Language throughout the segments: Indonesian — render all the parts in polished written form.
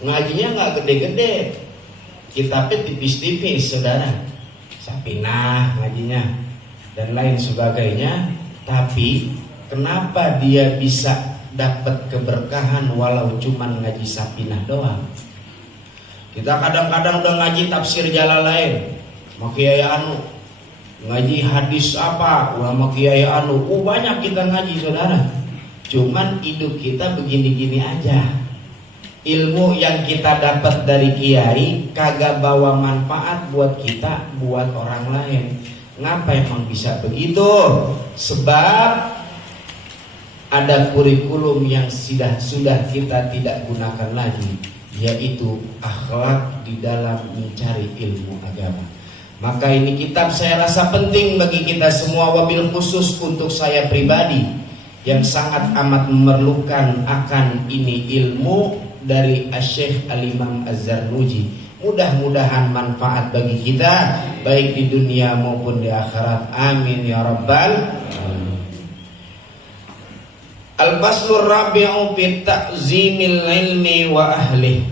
ngajinya nggak gede-gede, kitabnya tipis-tipis saudara, Sapinah ngajinya dan lain sebagainya. Tapi kenapa dia bisa dapat keberkahan walau cuman ngaji Sapinah doang? Kita kadang-kadang udah ngaji tafsir Jalalain, sama Kiai Anu, ngaji hadis apa, sama Kiai Anu, banyak kita ngaji saudara. Cuman hidup kita begini-gini aja. Ilmu yang kita dapat dari kiai kagak bawa manfaat buat kita, buat orang lain. Ngapa emang bisa begitu? Sebab ada kurikulum yang sudah kita tidak gunakan lagi, yaitu akhlak di dalam mencari ilmu agama. Maka ini kitab saya rasa penting bagi kita semua, wabil khusus untuk saya pribadi yang sangat amat memerlukan akan ini ilmu dari Syekh Al-Imam Az-Zarnuji. Mudah-mudahan manfaat bagi kita baik di dunia maupun di akhirat. Amin ya rabbal alamin. Al-Faslur Rabi'u fi ta'zimil ilmi wa ahli.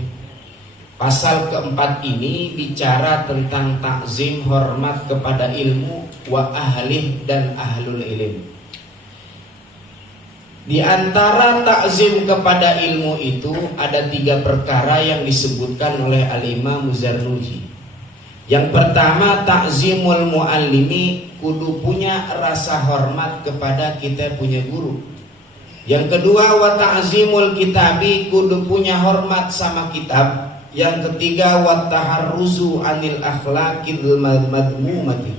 Pasal keempat ini bicara tentang takzim, hormat kepada ilmu, wa ahli, dan ahlul ilm. Di antara takzim kepada ilmu itu ada 3 perkara yang disebutkan oleh Al-Imam Zarnuji. Yang pertama, takzimul muallimi, kudu punya rasa hormat kepada kita punya guru. Yang kedua, wa ta'zimul kitabi, kudu punya hormat sama kitab. Yang ketiga, wa taharruzu anil akhlaqil madmumati,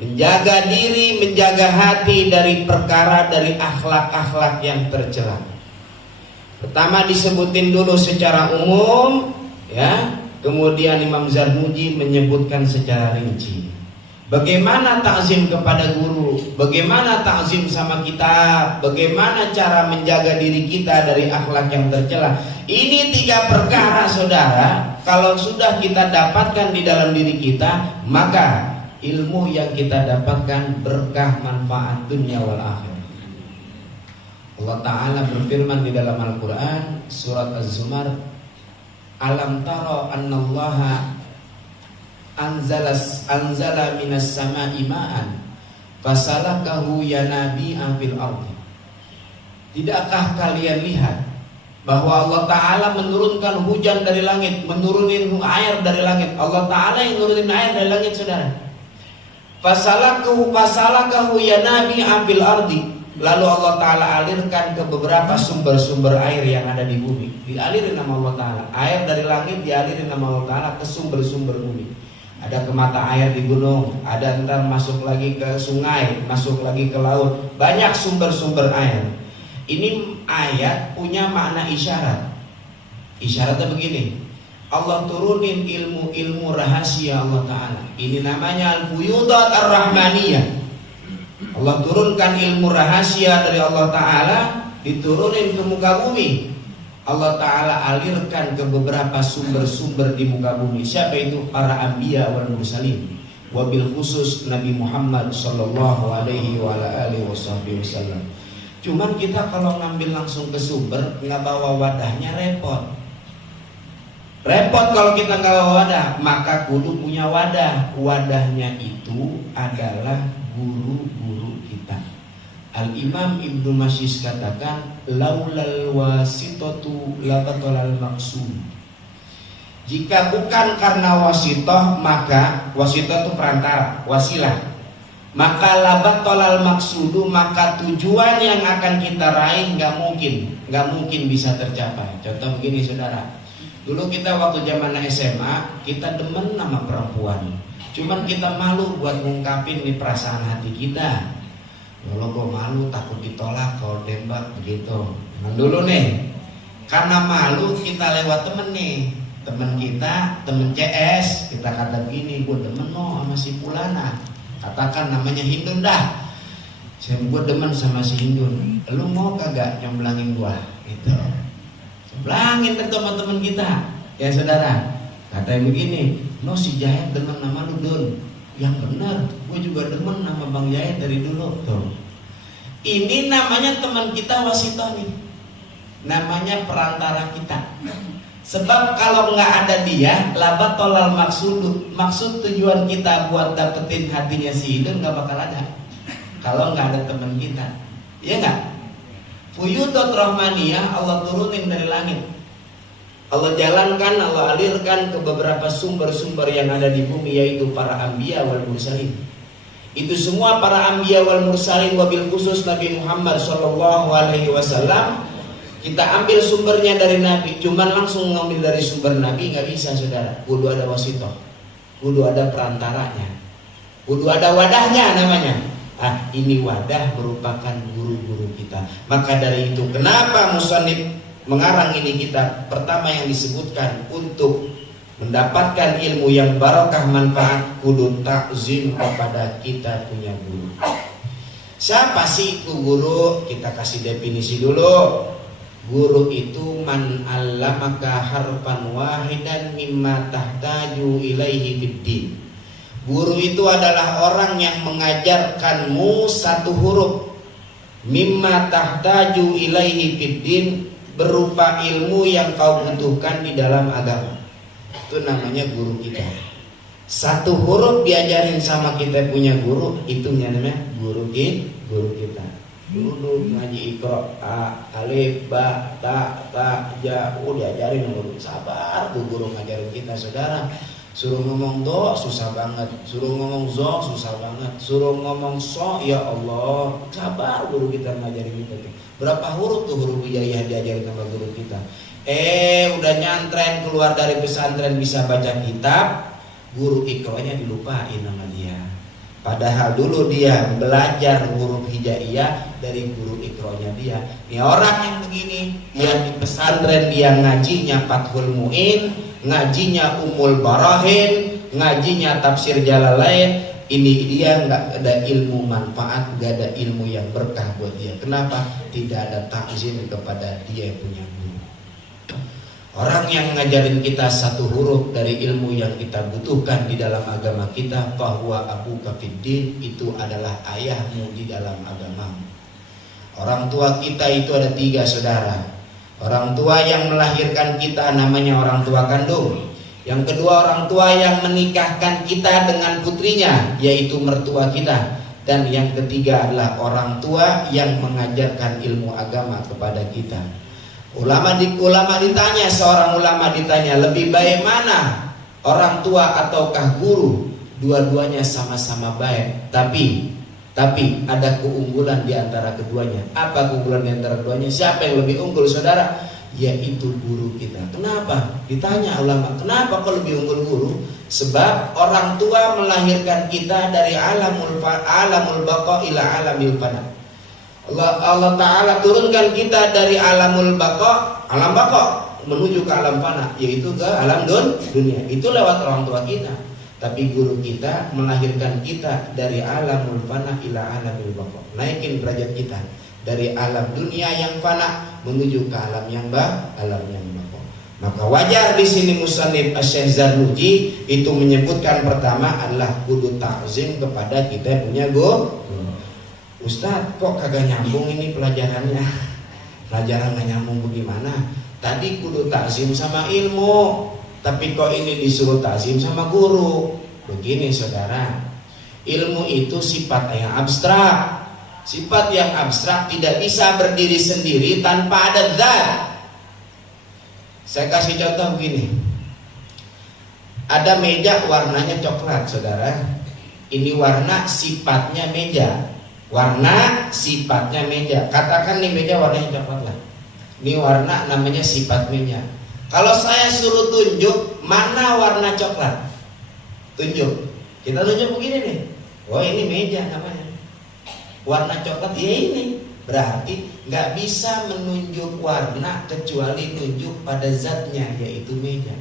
menjaga diri, menjaga hati dari perkara, dari akhlak-akhlak yang tercela. Pertama disebutin dulu secara umum, ya. Kemudian Imam Zarnuji menyebutkan secara rinci. Bagaimana takzim kepada guru, bagaimana takzim sama kitab, bagaimana cara menjaga diri kita dari akhlak yang tercela. Ini 3 perkara saudara, kalau sudah kita dapatkan di dalam diri kita, maka ilmu yang kita dapatkan berkah, manfaat dunia wal akhirah. Allah Ta'ala berfirman di dalam Al-Quran surat Az-Zumar, alam taro annallaha anzala minas sama'i ma'an fasalakahu yanabi'a fil ardi. Tidakkah kalian lihat bahwa Allah Ta'ala menurunkan hujan dari langit, menurunin air dari langit. Allah Ta'ala yang menurunin air dari langit saudara. Fasalakahu yanabi'a fil ardi. Lalu Allah Ta'ala alirkan ke beberapa sumber-sumber air yang ada di bumi. Dialirin nama Allah Ta'ala. Air dari langit dialirin nama Allah Ta'ala ke sumber-sumber bumi. Ada ke mata air di gunung, ada ntar masuk lagi ke sungai, masuk lagi ke laut. Banyak sumber-sumber air. Ini ayat punya makna isyarat. Isyaratnya begini, Allah turunin ilmu-ilmu rahasia Allah Ta'ala. Ini namanya al-fuyudat ar-rahmaniyah. Allah turunkan ilmu rahasia dari Allah Ta'ala, diturunin ke muka bumi. Allah Ta'ala alirkan ke beberapa sumber-sumber di muka bumi. Siapa itu? Para anbiya wal mursalin, wabil khusus Nabi Muhammad sallallahu alaihi wa alihi wasallam. Cuman kita kalau ngambil langsung ke sumber, nggak bawa wadahnya, repot. Repot kalau kita nggak bawa wadah. Maka kudu punya wadah. Wadahnya itu adalah guru-guru kita. Al-Imam Ibnu Masyis katakan, laulal wasitatu labatolal maksud. Jika bukan karena wasitoh, maka wasitoh itu perantara, wasilah, maka labatolal maksudu, maka tujuan yang akan kita raih nggak mungkin bisa tercapai. Contoh begini saudara, dulu kita waktu zaman SMA kita demen nama perempuan, cuman kita malu buat ngungkapin nih perasaan hati kita. Kalau gue malu takut ditolak kalau tembak begitu. Nah, dulu nih, karena malu kita lewat temen nih, temen kita, temen CS, kita kata begini, gue demen sama si Pulana, katakan namanya Hindun dah. Gue demen sama si Hindun, lu mau kagak nyomblangin gue? Gitu. Nyomblangin ke teman-teman kita, ya saudara. Katanya begini, no si Jahit demen nama lu Dun. Yang benar, gue juga demen nama Bang Jahit dari dulu tuh. Ini namanya teman kita wasito nih, namanya perantara kita. Sebab kalau nggak ada dia, labat tolal maksud tujuan kita buat dapetin hatinya si Idun nggak bakal ada. Kalau nggak ada teman kita, ya nggak? Fuyudot Rahmaniyah Allah turunin dari langit. Allah jalankan, Allah alirkan ke beberapa sumber-sumber yang ada di bumi, yaitu para anbiya wal mursalin. Itu semua para anbiya wal mursalin, wabil khusus Nabi Muhammad SAW. Kita ambil sumbernya dari Nabi, cuman langsung ngambil dari sumber Nabi nggak bisa, saudara. Kudu ada wasitoh, kudu ada perantaranya, kudu ada wadahnya namanya. Ini wadah merupakan guru-guru kita. Maka dari itu, kenapa musannif mengarang ini kitab? Pertama yang disebutkan, untuk mendapatkan ilmu yang barokah manfaat, kudu takzim kepada kita punya guru. Siapa sih itu guru? Kita kasih definisi dulu. Guru itu man allamaka harfan wahidan mimma tahtaju ilaihi fiddin. Guru itu adalah orang yang mengajarkanmu satu huruf mimma tahtaju ilaihi fiddin, berupa ilmu yang kau butuhkan di dalam agama. Itu namanya guru kita. Satu huruf diajarin sama kita punya guru, itu namanya guru kita. Dulu ngaji Iqra, alif, ba, ta, ja, diajarin guru. Sabar tuh guru ngajarin kita, saudara. Suruh ngomong do susah banget, suruh ngomong zo susah banget, suruh ngomong so, ya Allah. Sabar guru kita ngajarin kita. Berapa huruf tuh huruf hijaiyah diajarin sama guru kita. Udah nyantren, keluar dari pesantren bisa baca kitab, guru Iqranya dilupain sama dia. Padahal dulu dia belajar huruf hijaiyah dari guru Iqranya dia. Ini orang yang begini, yang di pesantren dia ngajinya Fathul Mu'in, ngajinya Ummul Barahin, ngajinya Tafsir Jalalain. Ini dia nggak ada ilmu manfaat, nggak ada ilmu yang berkah buat dia. Kenapa? Tidak ada takzim kepada dia yang punya guru. Orang yang ngajarin kita satu huruf dari ilmu yang kita butuhkan di dalam agama kita, bahwa abuka fiddin, itu adalah ayahmu di dalam agamamu. Orang tua kita itu ada 3, saudara. Orang tua yang melahirkan kita namanya orang tua kandung. Yang kedua, orang tua yang menikahkan kita dengan putrinya, yaitu mertua kita. Dan yang ketiga adalah orang tua yang mengajarkan ilmu agama kepada kita. Ulama ditanya, seorang ulama ditanya, lebih baik mana, orang tua ataukah guru? Dua-duanya sama-sama baik, tapi ada keunggulan di antara keduanya. Apa keunggulan di antara keduanya? Siapa yang lebih unggul, saudara? Yaitu guru kita. Kenapa? Ditanya ulama, kenapa kok lebih unggul guru? Sebab orang tua melahirkan kita dari alamul baqa ila alamil fana. Allah Ta'ala turunkan kita dari alam baqa menuju ke alam fana, yaitu ke alam dunia. Itu lewat orang tua kita. Tapi guru kita melahirkan kita dari alamul fana ila alamil baqa, naikin derajat kita dari alam dunia yang fana menuju ke alam yang baqa. Maka wajar di sini musannif Asy-Syaikh Zarnuji itu menyebutkan pertama adalah kudu takzim kepada kita punya guru. Ustadz, kok kagak nyambung ini pelajarannya? Pelajaran gak nyambung bagaimana? Tadi kudu takzim sama ilmu, tapi kok ini disuruh takzim sama guru? Begini, saudara, ilmu itu sifat yang abstrak. Sifat yang abstrak tidak bisa berdiri sendiri tanpa ada zat. Saya kasih contoh begini. Ada meja warnanya coklat, saudara. Ini warna sifatnya meja. Warna sifatnya meja. Katakan nih meja warnanya coklat lah. Ini warna namanya sifat meja. Kalau saya suruh tunjuk mana warna coklat, tunjuk. Kita tunjuk begini nih. Oh, ini meja namanya. Warna coklat ya ini. Berarti nggak bisa menunjuk warna kecuali tunjuk pada zatnya, yaitu meja.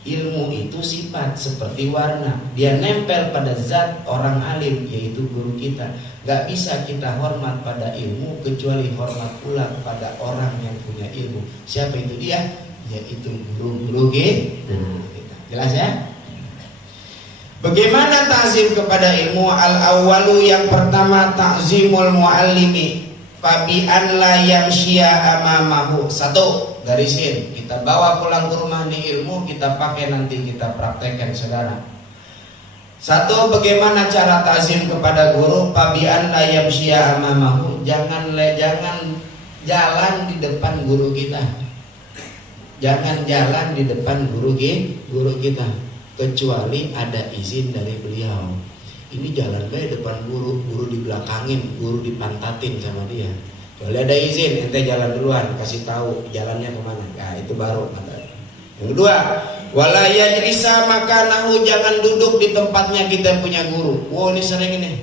Ilmu itu sifat seperti warna, dia nempel pada zat orang alim, yaitu guru kita. Gak bisa kita hormat pada ilmu kecuali hormat pula pada orang yang punya ilmu. Siapa itu dia? Yaitu guru-guru kita. Jelas ya? Bagaimana ta'zim kepada ilmu? Al-awwalu, yang pertama, ta'zimul muallimi fabi an la yamshiya amamahu. 1. garisin, kita bawa pulang ke rumah nih ilmu, kita pakai nanti kita praktekkan saudara. Satu, bagaimana cara ta'zim kepada guru? Pabian la yamshiya amamahu, jangan jalan di depan guru kita. Jangan jalan di depan guru kita kecuali ada izin dari beliau. Ini jalan baik depan guru dibelakangin, guru dipantatin sama dia. Kalau ada izin, ente jalan duluan, kasih tahu jalannya kemana. Nah itu baru. Yang kedua, wala yajlisa makanahu, jangan duduk di tempatnya kita punya guru. Wow, ini sering ini.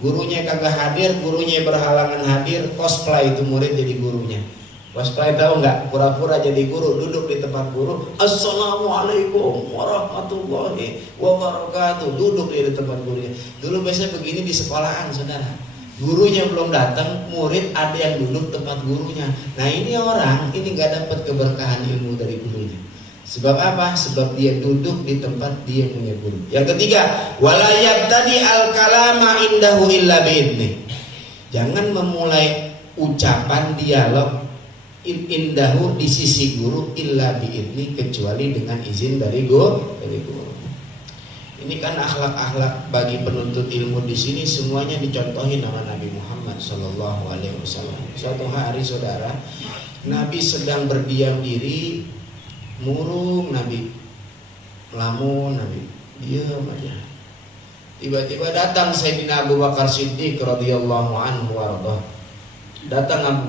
Gurunya kagak hadir, gurunya berhalangan hadir, cosplay itu murid jadi gurunya. Cosplay tahu nggak? Pura-pura jadi guru, duduk di tempat guru. Assalamualaikum warahmatullahi wabarakatuh. Duduk di tempat gurunya. Dulu biasanya begini di sekolahan, saudara. Gurunya belum datang, murid ada yang duduk tempat gurunya. Nah ini orang ini nggak dapat keberkahan ilmu dari gurunya. Sebab apa? Sebab dia duduk di tempat dia punya guru. Yang ketiga, wala yabtadi al-kalama indahu illa bi'idnih. Jangan memulai ucapan dialog indahu di sisi guru illa bi'idnih, kecuali dengan izin dari guru. Ini kan akhlak-akhlak bagi penuntut ilmu di sini semuanya dicontohin sama Nabi Muhammad Sallallahu Alaihi Wasallam. Suatu hari saudara, Nabi sedang berdiam diri, murung Nabi, melamun Nabi, diam aja. Tiba-tiba datang Sayyidina Abu Bakar Siddiq radhiyallahu anhu warḍah. Datang Abu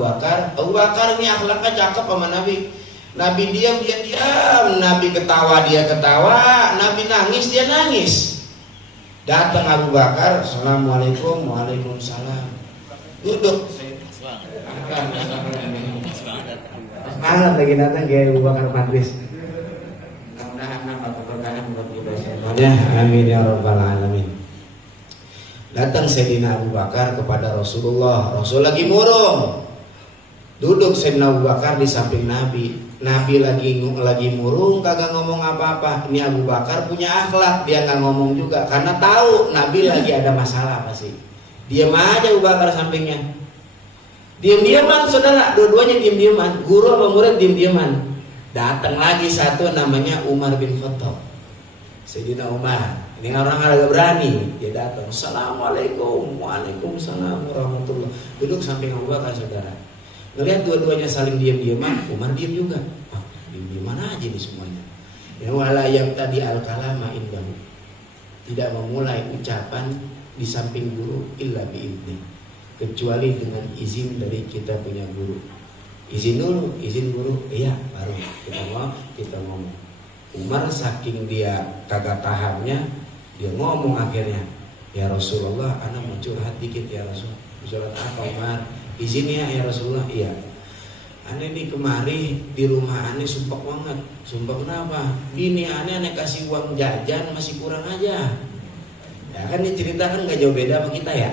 Bakar ini akhlaknya cakep sama Nabi. Nabi diam, dia diam. Nabi ketawa, dia ketawa. Nabi nangis, dia nangis. Datang Abu Bakar, assalamualaikum, waalaikumsalam. Duduk. Semangat lagi datang kayak Abu Bakar Madris. Mudah-mudahan nambah keberkahan buat kita semuanya. Amin ya rabbal alamin. Datang Sayyidina Abu Bakar kepada Rasulullah. Rasul lagi murung. Duduk Sayyidina Abu Bakar di samping Nabi. Nabi lagi murung, kagak ngomong apa-apa. Ini Abu Bakar punya akhlak, dia nggak ngomong juga karena tahu Nabi lagi ada masalah pasti. Diam aja Abu Bakar sampingnya. Diam-diaman saudara, dua-duanya diam-diaman. Guru sama murid diam-diaman. Datang lagi satu namanya Umar bin Khattab. Sayyidina Umar. Ini orang agak berani. Dia datang. Assalamualaikum, waalaikumsalam warahmatullah. Duduk samping Abu Bakar saudara. Ngelihat dua-duanya saling diam-diaman, Umar diam juga. Diam-diaman aja nih semuanya. Ya wala yang tadi al-kalama indahu. Tidak memulai ucapan di samping guru illa bi'idnih, kecuali dengan izin dari kita punya guru. Izin dulu, izin guru, iya baru kita ngomong. Umar saking dia kagak tahannya, dia ngomong akhirnya, ya Rasulullah, ana mau curhat dikit ya Rasul. Curhat apa Umar? Izinnya ya Rasulullah. Iya. Aneh nih kemari di rumah aneh sumpah banget. Sumpah kenapa? Bini aneh kasih uang jajan masih kurang aja. Ya kan ini cerita kan gak jauh beda sama kita ya.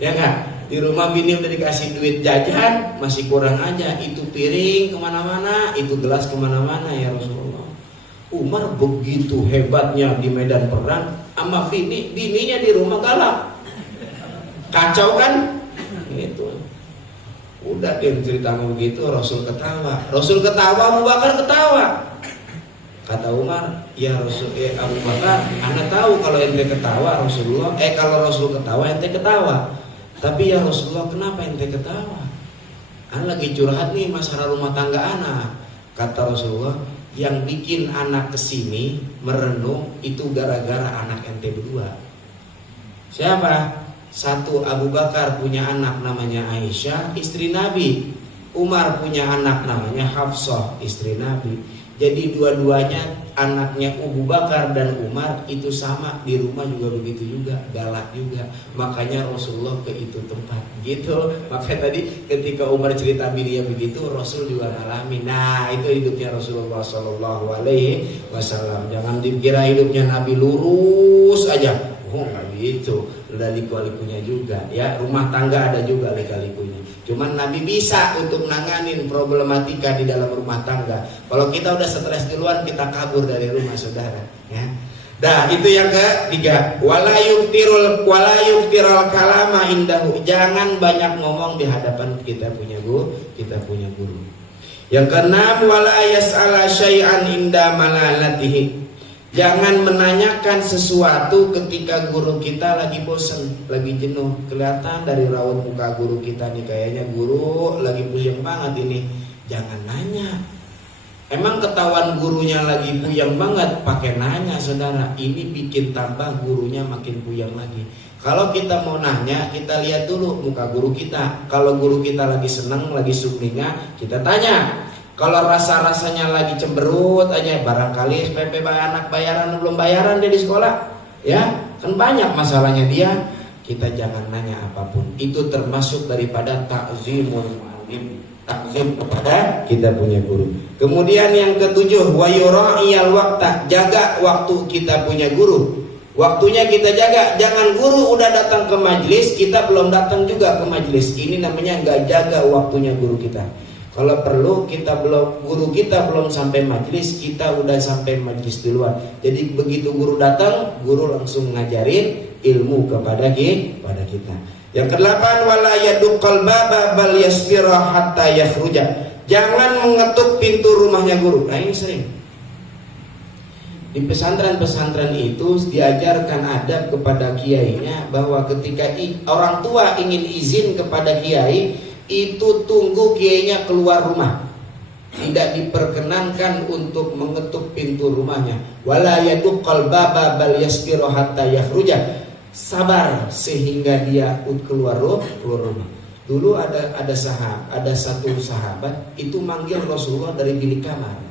Ya kan? Di rumah bini udah dikasih duit jajan masih kurang aja. Itu piring kemana-mana, itu gelas kemana-mana ya Rasulullah. Umar begitu hebatnya di medan perang, sama bininya di rumah galak. Kacau kan? Itu. Udah dia ceritamu begitu, Rasul ketawa. Rasul ketawa, Abu Bakar ketawa. Kata Umar, ya Rasul, Abu Bakar, anda tahu kalau ente ketawa Rasulullah, kalau Rasul ketawa ente ketawa. Tapi ya Rasulullah, kenapa ente ketawa? Anda lagi curhat nih masalah rumah tangga anak. Kata Rasulullah, yang bikin anak kesini merenung itu gara-gara anak ente berdua. Siapa? Satu, Abu Bakar punya anak namanya Aisyah, istri Nabi. Umar punya anak namanya Hafsah, istri Nabi. Jadi dua-duanya anaknya Abu Bakar dan Umar itu sama, di rumah juga begitu juga, galak juga. Makanya Rasulullah ke itu tempat gitu. Makanya tadi ketika Umar cerita bininya begitu, Rasul juga ngalami. Nah itu hidupnya Rasulullah Sallallahu Alaihi Wasallam. Jangan dikira hidupnya Nabi lurus aja. Oh nggak gitu, ada liku-likunya juga ya, rumah tangga ada juga liku-likunya. Cuman Nabi bisa untuk nanganin problematika di dalam rumah tangga. Kalau kita udah stres duluan, kita kabur dari rumah saudara ya. Dah itu yang ketiga, wala yuktirul kalama indahu. Jangan banyak ngomong di hadapan kita punya guru. Yang keenam, wala yas'ala syai'an inda malalatihi. Jangan menanyakan sesuatu ketika guru kita lagi bosan, lagi jenuh. Kelihatan dari raut muka guru kita nih, kayaknya guru lagi puyeng banget ini. Jangan nanya. Emang ketahuan gurunya lagi puyeng banget, pakai nanya saudara. Ini bikin tambah gurunya makin puyeng lagi. Kalau kita mau nanya, kita lihat dulu muka guru kita. Kalau guru kita lagi seneng, lagi sumringah, kita tanya. Kalau rasa-rasanya lagi cemberut aja, barangkali SPP anak bayaran belum bayaran dia di sekolah, ya kan banyak masalahnya dia. Kita jangan nanya apapun. Itu termasuk daripada takzimul muallim, takzim kepada kita punya guru. Kemudian yang ketujuh, wa yura'iyal waqta, jaga waktu kita punya guru. Waktunya kita jaga. Jangan guru udah datang ke majelis, kita belum datang juga ke majelis. Ini namanya nggak jaga waktunya guru kita. Kalau perlu guru kita belum sampai majelis, kita udah sampai majelis duluan. Jadi begitu guru datang, guru langsung ngajarin ilmu kepada kita. Yang kedelapan, wala yaduqal baba bal yasbira hatta yakhruja. Jangan mengetuk pintu rumahnya guru. Nah ini sering. Di pesantren-pesantren itu diajarkan adab kepada kiainya bahwa ketika orang tua ingin izin kepada kiai, itu tunggu kiainya keluar rumah. Tidak diperkenankan untuk mengetuk pintu rumahnya. Wala yaduqal baba bal yasbiru hatta yakhruja. Sabar sehingga dia keluar rumah. Dulu ada satu sahabat itu manggil Rasulullah dari bilik kamar.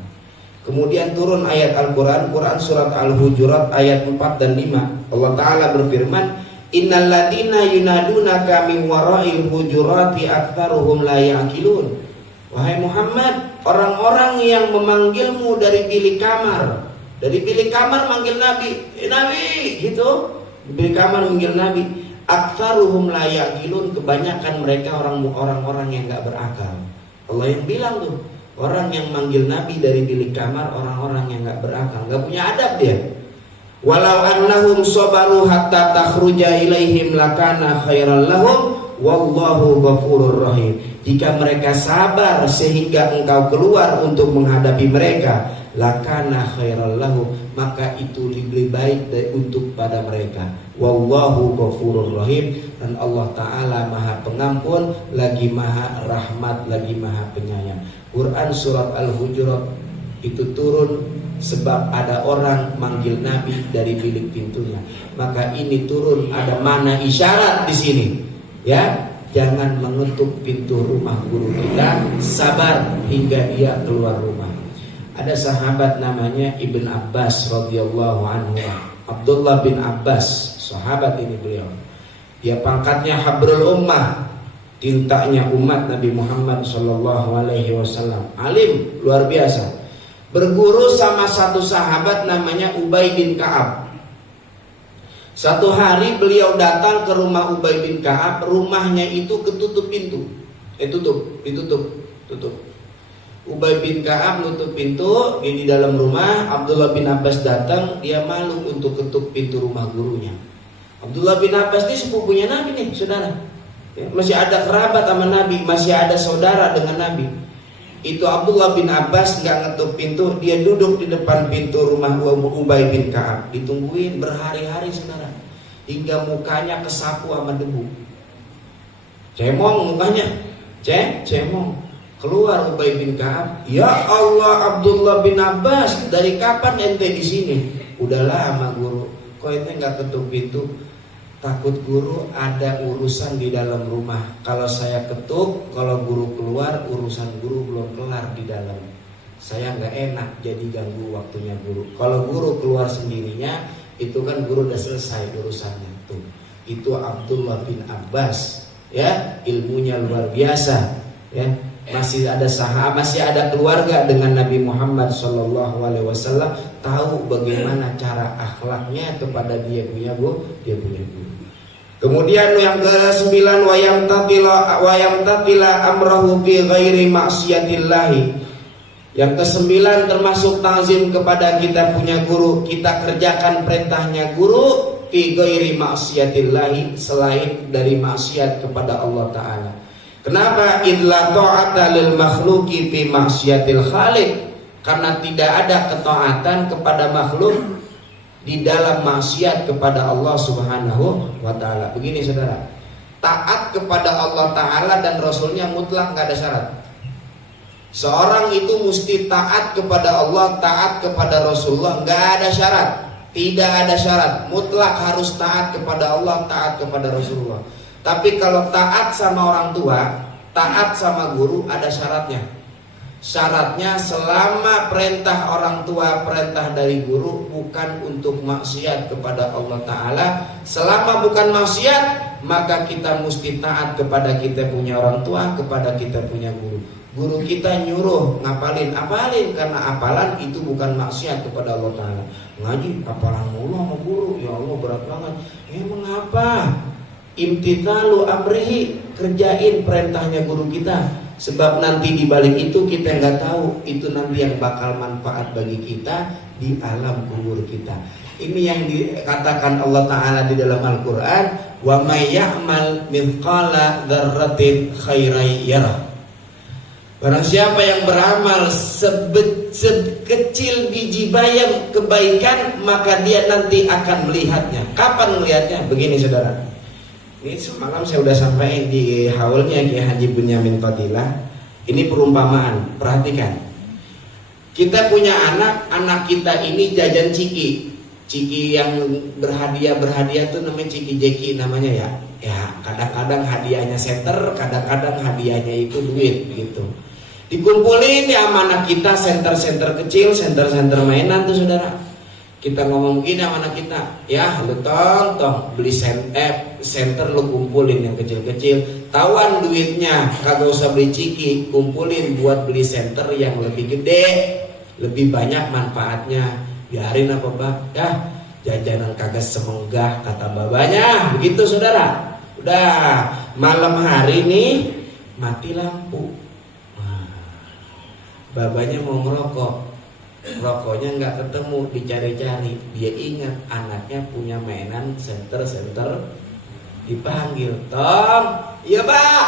Kemudian turun ayat Al-Quran, Quran surat Al-Hujurat ayat 4 dan 5. Allah Ta'ala berfirman, Innal ladina yunadunaka min wara'il hujurati aktsaruhum la ya'qilun. Wahai Muhammad, orang-orang yang memanggilmu dari bilik kamar. Dari bilik kamar manggil Nabi, Nabi gitu. Di bilik kamar manggil Nabi. Aktsaruhum la ya'qilun, kebanyakan mereka orang-orang yang enggak berakal. Allah yang bilang tuh, orang yang manggil Nabi dari bilik kamar orang-orang yang enggak berakal, enggak punya adab dia. Walau annahum sabaru hatta takhruja ilaihim lakana khairan lahum wallahu ghafurur rahim. Jika mereka sabar sehingga engkau keluar untuk menghadapi mereka, lakana khairan lahum, maka itu lebih baik untuk pada mereka. Wallahu ghafurur rahim, dan Allah Ta'ala Maha Pengampun, lagi Maha Rahmat, lagi Maha Penyayang. Quran surat Al-Hujurat itu turun sebab ada orang manggil Nabi dari bilik pintunya. Maka ini turun ada mana isyarat di sini. Ya, jangan mengetuk pintu rumah guru kita, sabar hingga dia keluar rumah. Ada sahabat namanya Ibn Abbas radhiyallahu anhu. Abdullah bin Abbas, sahabat ini beliau. Dia pangkatnya habrul ummah, tintanya umat Nabi Muhammad sallallahu alaihi wasallam. Alim luar biasa. Berguru sama satu sahabat namanya Ubay bin Ka'ab. Satu hari beliau datang ke rumah Ubay bin Ka'ab, rumahnya itu ketutup pintu. Tutup. Ubay bin Ka'ab nutup pintu, di dalam rumah. Abdullah bin Abbas datang, dia malu untuk ketuk pintu rumah gurunya. Abdullah bin Abbas ini sepupunya Nabi nih, saudara. Masih ada kerabat sama Nabi, masih ada saudara dengan Nabi. Itu Abdullah bin Abbas nggak ngetuk pintu, dia duduk di depan pintu rumah Ubay bin Ka'ab, ditungguin berhari-hari saudara, hingga mukanya kesapu sama debu, cemong mukanya, cemong. Keluar Ubay bin Ka'ab, ya Allah Abdullah bin Abbas, dari kapan ente di sini? Udah lama guru, kok ente nggak ketuk pintu? Takut guru ada urusan di dalam rumah. Kalau saya ketuk, kalau guru keluar, urusan guru belum kelar di dalam. Saya nggak enak jadi ganggu waktunya guru. Kalau guru keluar sendirinya, itu kan guru udah selesai urusannya tuh. Itu Abdullah bin Abbas, ya, ilmunya luar biasa, ya. Masih ada keluarga dengan Nabi Muhammad SAW, tahu bagaimana cara akhlaknya kepada dia punya guru. Kemudian yang ke-9, wayam tatila amrahu bi ghairi maksiatillahi. Yang ke-9 termasuk ta'zim kepada kita punya guru, kita kerjakan perintahnya guru fi ghairi maksiatillahi, selain dari maksiat kepada Allah Ta'ala. Kenapa? Idla ta'ata lil makhluqi fi maksiatil khaliq. Karena tidak ada ketaatan kepada makhluk di dalam maksiat kepada Allah Subhanahu wa taala. Begini saudara, taat kepada Allah taala dan Rasulnya mutlak, nggak ada syarat. Seorang itu mesti taat kepada Allah, taat kepada Rasulullah, nggak ada syarat. Tidak ada syarat, mutlak harus taat kepada Allah, taat kepada Rasulullah. Tapi kalau taat sama orang tua, taat sama guru, ada syaratnya. Syaratnya selama perintah orang tua, perintah dari guru bukan untuk maksiat kepada Allah Ta'ala. Selama bukan maksiat, maka kita mesti taat kepada kita punya orang tua, kepada kita punya guru. Guru kita nyuruh ngapalin, apalin, karena apalan itu bukan maksiat kepada Allah Ta'ala. Ngaji, apalan mulu sama guru, ya Allah berat banget. Mengapa? Imtithalu amrihi, kerjain perintahnya guru kita. Sebab nanti dibalik itu kita nggak tahu, itu nanti yang bakal manfaat bagi kita di alam kubur kita. Ini yang dikatakan Allah Ta'ala di dalam Al-Quran, wa may ya'mal mithqala dzarratin khairan yarah. Barang siapa yang beramal sekecil biji bayam kebaikan, maka dia nanti akan melihatnya. Kapan melihatnya? Begini saudara, ini semalam saya sudah sampaikan di haulnya Kiai Haji Bunyamin Fadilah. Ini perumpamaan, perhatikan. Kita punya anak kita ini jajan ciki yang berhadiah tuh namanya ciki jeki namanya ya. Ya kadang-kadang hadiahnya senter, kadang-kadang hadiahnya itu duit gitu. Dikumpulin ya sama anak kita, senter kecil, senter mainan tuh saudara. Kita ngomong gini sama anak kita, ya lu tong beli senter lu kumpulin yang kecil-kecil, tawan duitnya kagak usah beli ciki, kumpulin buat beli senter yang lebih gede, lebih banyak manfaatnya. Biarin apa Pak? Ya jajanan kagak semenggah kata babanya, begitu saudara. Udah malam hari nih mati lampu, babanya mau ngerokok, rokoknya nggak ketemu, dicari-cari. Dia ingat anaknya punya mainan senter, dipanggil, Tom, iya Pak,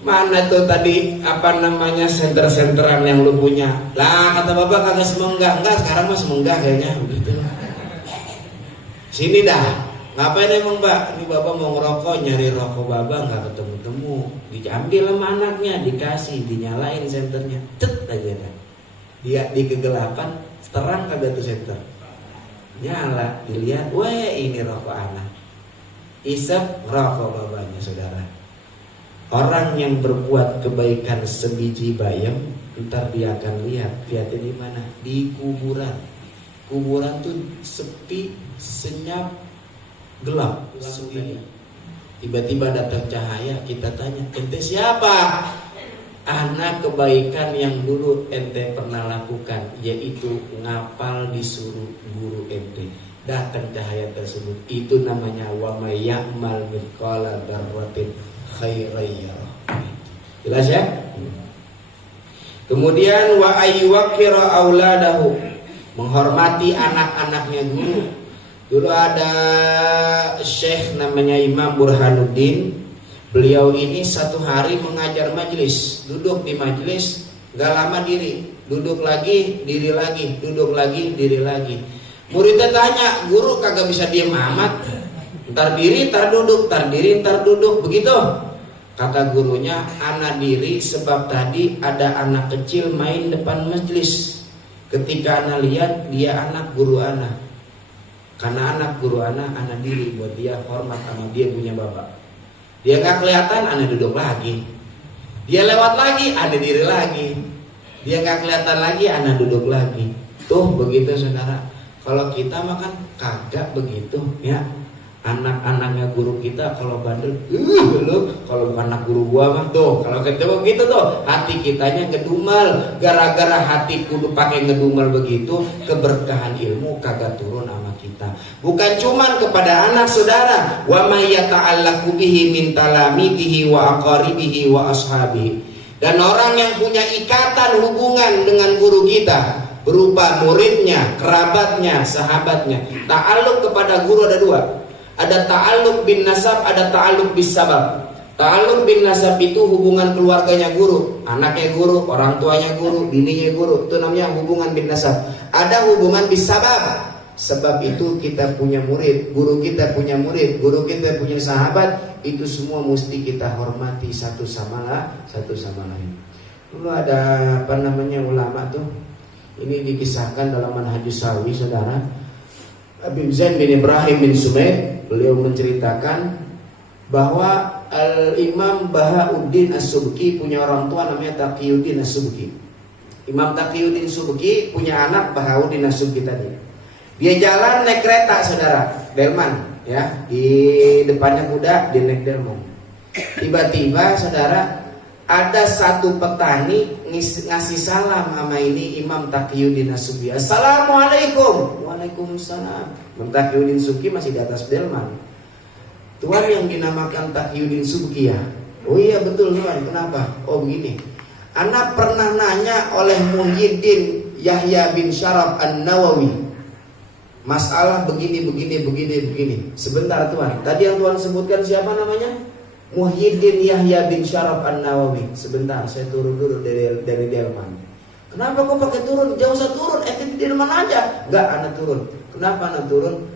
mana tuh tadi apa namanya senter-senteran yang lu punya? Lah kata bapak kagak semenggah, enggak sekarang mah semenggah kayaknya, begitu. Sini dah, ngapain emang Mbak? Ini bapak mau ngerokok, nyari rokok bapak nggak ketemu-temu, diambil sama anaknya, dikasih, dinyalain senternya, cet aja dah. Dia di kegelapan, terang kagak tuh senter, nyala, dilihat, weh ini rokok anak, isep rokok babanya saudara. Orang yang berbuat kebaikan sebiji bayam, ntar dia akan lihatnya di mana? Di kuburan. Kuburan tuh sepi, senyap, gelap, sepi. Tiba-tiba datang cahaya, kita tanya, ente siapa? Anak kebaikan yang dulu ente pernah lakukan, yaitu ngapal disuruh guru ente. Datang cahaya tersebut, itu namanya wa may ya'mal mithqala dzarratin khairan yarah. Jelas ya? Kemudian wa ayyuqira auladahu, menghormati anak-anaknya guru. Dulu ada syekh namanya Imam Burhanuddin. Beliau ini satu hari mengajar majelis, duduk di majelis, gak lama diri, duduk lagi, diri lagi, duduk lagi, diri lagi. Muridnya tanya, guru kagak bisa diem amat, ntar diri, ntar duduk, ntar diri, ntar duduk, begitu. Kata gurunya, ana diri sebab tadi ada anak kecil main depan majelis. Ketika ana lihat, dia anak guru ana. Karena anak guru ana diri buat dia hormat sama dia punya bapak. Dia nggak kelihatan, ane duduk lagi. Dia lewat lagi, ane diri lagi. Dia nggak kelihatan lagi, ane duduk lagi. Tuh begitu saudara. Kalau kita makan kagak begitu, ya. Anak-anaknya guru kita kalau bandel, lu kalau bukan anak guru gua mah tuh. Kalau ketemu gitu tuh, hati kitanya ngedumel. Gara-gara hati kudu pakai ngedumel begitu, keberkahan ilmu kagak turun sama kita. Bukan cuman kepada anak saudara, wa may yata'allaqu bihi min talamidihi wa aqaribihi wa ashabihi. Dan orang yang punya ikatan hubungan dengan guru kita berupa muridnya, kerabatnya, sahabatnya. Ta'alluq kepada guru ada dua. Ada ta'alluq bin nasab, ada ta'alluq bis sabab. Ta'alluq bin nasab itu hubungan keluarganya guru, anaknya guru, orang tuanya guru, bininya guru, itu namanya hubungan bin nasab. Ada hubungan bis sabab. Sebab itu kita punya murid, guru kita punya murid, guru kita punya sahabat, itu semua mesti kita hormati satu sama lain. Dulu ada ulama tuh, ini dikisahkan dalam Manhajus Sawi, saudara. Habib Zain bin Ibrahim bin Sumaid, beliau menceritakan bahwa Al-Imam Bahauddin As-Subki punya orang tua namanya Taqiyuddin As-Subki. Imam Taqiyuddin As-Subki punya anak Bahauddin As-Subki tadi. Dia jalan naik kereta, saudara, delman, ya, di depannya kuda, dia naik delman. Tiba-tiba, saudara, ada satu petani ngasih salam sama ini Imam Taqiyuddin As-Subki. Assalamualaikum. Waalaikumsalam. Imam Taqiyuddin As-Subki masih di atas delman. Tuan yang dinamakan Taqiyuddin Subki ya. Oh iya betul tuan. Kenapa? Oh begini. Anak pernah nanya oleh Muhyiddin Yahya bin Syaraf An-Nawawi, masalah begini. Sebentar tuan. Tadi yang tuan sebutkan siapa namanya? Muhyiddin Yahya bin Syaraf An-Nawawi. Sebentar, saya turun dulu dari delman. Kenapa kok pakai turun? Jauh usah turun. Di delman aja. Enggak, anak turun. Kenapa anak turun?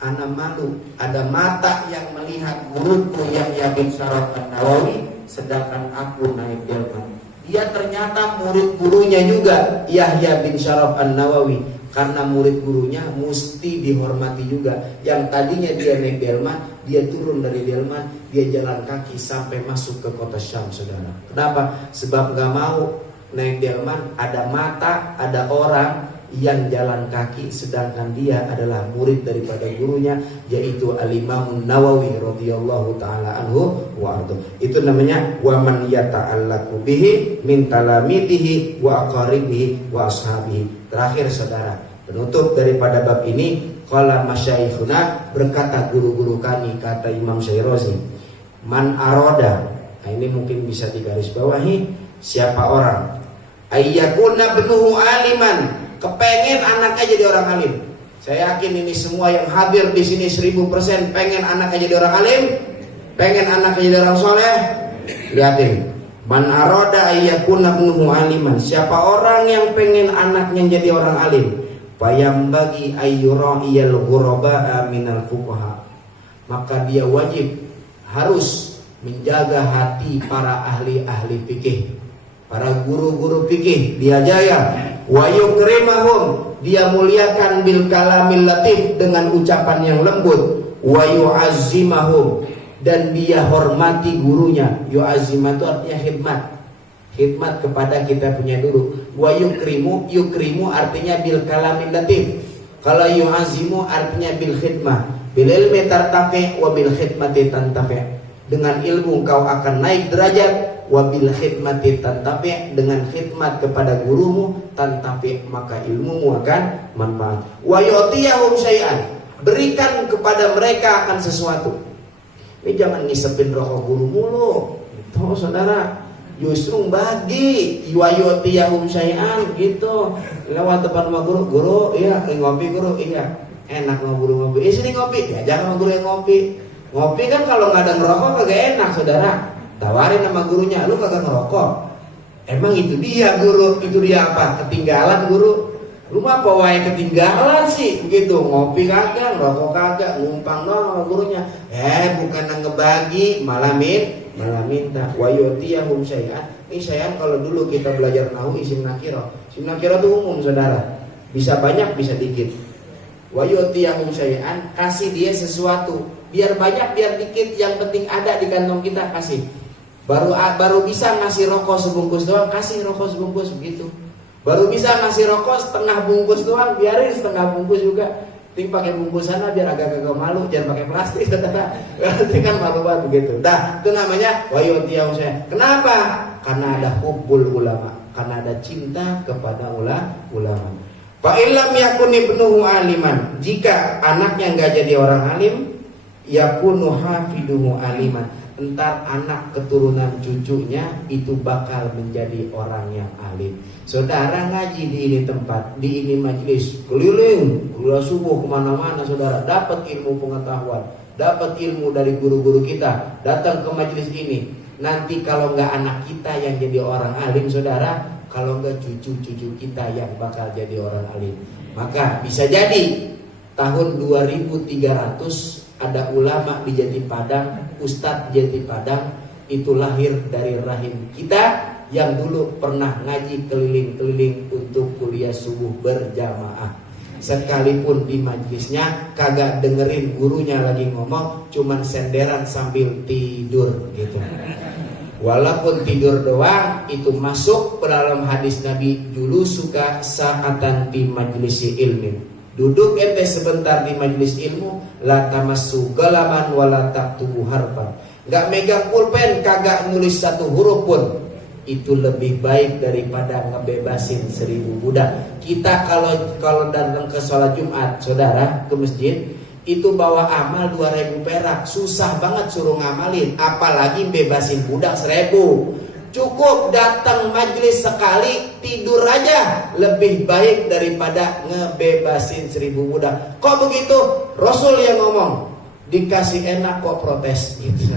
Anak malu, ada mata yang melihat guruku Yahya bin Syaraf An-Nawawi, sedangkan aku naik delman. Dia ternyata murid gurunya juga Yahya bin Syaraf An-Nawawi, karena murid gurunya mesti dihormati juga. Yang tadinya dia naik delman, dia turun dari delman, dia jalan kaki sampai masuk ke kota Syam, saudara. Kenapa? Sebab gak mau naik delman, ada mata, ada orang yang jalan kaki, sedangkan dia adalah murid daripada gurunya, yaitu Al-Imam Nawawi radhiyallahu taala anhu wa ardu. Itu namanya wa man yata'allaqu bihi min talamitihi wa aqaribihi wa ashabihi. Terakhir, saudara, penutup daripada bab ini, qala masyayikhuna, berkata guru-guru kami, kata Imam Syairozi, man aroda, nah ini mungkin bisa digarisbawahi, siapa orang ayyakuna benuhu aliman, kepengen anaknya jadi orang alim. Saya yakin ini semua yang hadir di sini 1000% pengen anaknya jadi orang alim, pengen anaknya jadi orang soleh. Lihatin, man aroda ayyakuna benuhu aliman, siapa orang yang pengen anaknya jadi orang alim, payam bagi ayyura'iyal ghuraba minal fuqaha, maka dia wajib harus menjaga hati para ahli-ahli fikih, para guru-guru fikih. Dia jaya wa yukrimahum, dia muliakan bil kalamil latif, dengan ucapan yang lembut, wa yu'azzimahum, dan dia hormati gurunya. Yu'azzimah itu artinya khidmat kepada kita punya guru. Wa yukrimu artinya bil kalamil latif. Kalau yu'azzimu artinya bil khidmah. Bil ilmi tartafi wa bil khidmati tantafi. Dengan ilmu kau akan naik derajat, wabil khidmati tantafi, dengan khidmat kepada gurumu tantafi, maka ilmumu akan manfaat. Wa yu'tiyahum syai'an, berikan kepada mereka akan sesuatu. Ini jangan ngisepin rokok guru mulu. Tuh saudara, justru bagi wa yu'tiyahum syai'an gitu. Lewat depan rumah guru, iya ngopi guru, iya enak ngobrol ngopi. Sini ngopi, ya jangan guru yang ngopi. Ngopi kan kalau nggak ada ngerokok kagak enak, saudara. Tawarin sama gurunya, lu kagak ngerokok. Emang itu dia guru, itu dia apa? Ketinggalan guru. Lu mah apa wae ketinggalan sih begitu. Ngopi kagak, ngerokok kagak, ngumpang doang sama gurunya. Bukan ngebagi, malah minta. Wa yutiyahum syai'an. Ini sayang kalau dulu kita belajar nahwu isim nakirah. Isim nakirah itu umum, saudara. Bisa banyak, bisa dikit. Wa yutiyahum syai'an, kasih dia sesuatu. Biar banyak, biar dikit, yang penting ada di kantong kita, kasih. Baru bisa ngasih rokok sebungkus doang, kasih rokok sebungkus begitu. Baru bisa ngasih rokok setengah bungkus doang, biarin setengah bungkus juga. Ting pakai bungkus sana biar agak-agak malu, jangan pakai plastik, saudara. Nanti kan malu banget begitu. Nah, itu namanya wayutiyahum syai'an. Kenapa? Karena ada hubbul ulama, karena ada cinta kepada ulama. Fa illam yakun ibnuhu aliman, jika anaknya enggak jadi orang alim, yakunu hafiduhu aliman, entar anak keturunan cucunya itu bakal menjadi orang yang alim. Saudara ngaji di ini tempat, di ini majelis, keliling, kuliah subuh kemana-mana, saudara dapat ilmu pengetahuan, dapat ilmu dari guru-guru kita, datang ke majelis ini. Nanti kalau nggak anak kita yang jadi orang alim, saudara, kalau nggak cucu-cucu kita yang bakal jadi orang alim. Maka bisa jadi tahun 2300 ada ulama di Jati Padang, Ustadz Jati Padang, itu lahir dari rahim kita yang dulu pernah ngaji keliling-keliling untuk kuliah subuh berjamaah. Sekalipun di majelisnya kagak dengerin gurunya lagi ngomong, cuman senderan sambil tidur gitu. Walaupun tidur doang, itu masuk ke dalam hadis Nabi, dulu suka sa'atan di majlisi ilmi. Duduk ente sebentar di majelis ilmu, la tamassu galaman wala taktubu harfan. Gak megang pulpen, kagak nulis satu huruf pun. Itu lebih baik daripada ngebebasin 1000 budak. Kita kalau datang ke sholat Jumat, saudara, ke masjid, itu bawa amal 2000 perak. Susah banget suruh ngamalin, apalagi bebasin budak 1000. Cukup datang majelis sekali, tidur aja lebih baik daripada ngebebasin 1000 budak. Kok begitu? Rasul yang ngomong. Dikasih enak kok protes gitu.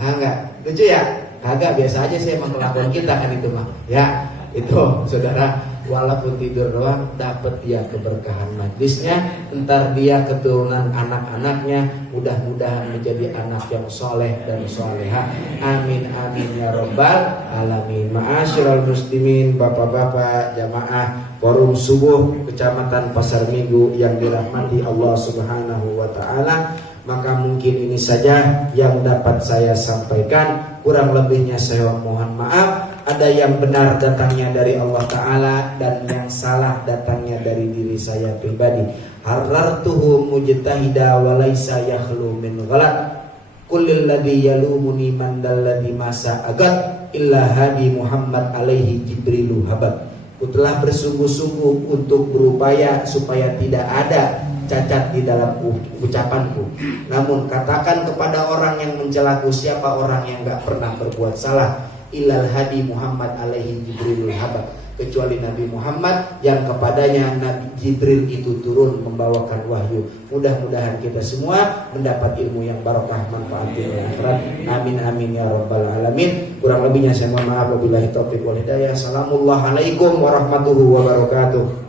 Enggak, lucu ya? Agak biasa aja sih emang kelakuan kita kan itu mah. Ya, itu saudara, walaupun tidur doang dapat dia keberkahan majlisnya, entar dia keturunan anak-anaknya mudah-mudahan menjadi anak yang soleh dan soleha. Amin amin ya robbal alamin. Ma'asyiral muslimin, bapak-bapak jamaah forum subuh Kecamatan Pasar Minggu yang dirahmati Allah Subhanahu wa taala. Maka mungkin ini saja yang dapat saya sampaikan. Kurang lebihnya saya mohon maaf. Ada yang benar datangnya dari Allah Ta'ala, dan yang salah datangnya dari diri saya pribadi. Harartuhu mujtahida walaysa yakhlu min ghalat. Kullil ladhi yalumuni mandalladhi masa agat illa hadi Muhammad alaihi Jibrilu habat. Ku telah bersungguh-sungguh untuk berupaya supaya tidak ada cacat di dalam ucapanku. Namun katakan kepada orang yang mencelaku, siapa orang yang gak pernah berbuat salah, ilal hadi Muhammad alaihi Jibrilul habab, kecuali Nabi Muhammad yang kepadanya Nabi Jibril itu turun membawakan wahyu. Mudah-mudahan kita semua mendapat ilmu yang barokah, manfaat dunia akhirat. Amin amin ya rabbal alamin. Kurang lebihnya saya mohon maaf. Wabillahi taufiq wal hidayah. Assalamualaikum warahmatullahi wabarakatuh.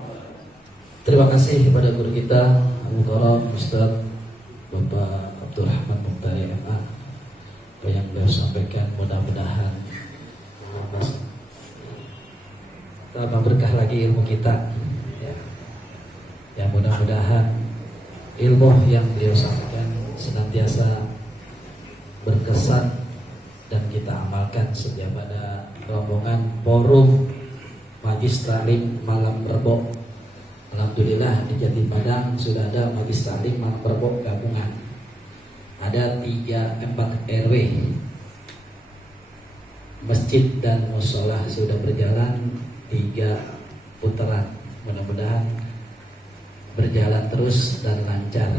Terima kasih kepada guru kita Al-Mukarram Ustaz Bapak Abdurrahman Muhtari MA. Apa yang beliau sampaikan mudah-mudahan tambah berkah lagi ilmu kita ya, mudah-mudahan ilmu yang beliau sampaikan senantiasa berkesan dan kita amalkan setiap ada rombongan forum Majlis Taklim malam Rebo. Alhamdulillah di Jati Padang sudah ada Majlis Taklim malam Rebo gabungan. Ada 4 RW. Masjid dan mushola sudah berjalan 3 putaran. Mudah-mudahan berjalan terus dan lancar.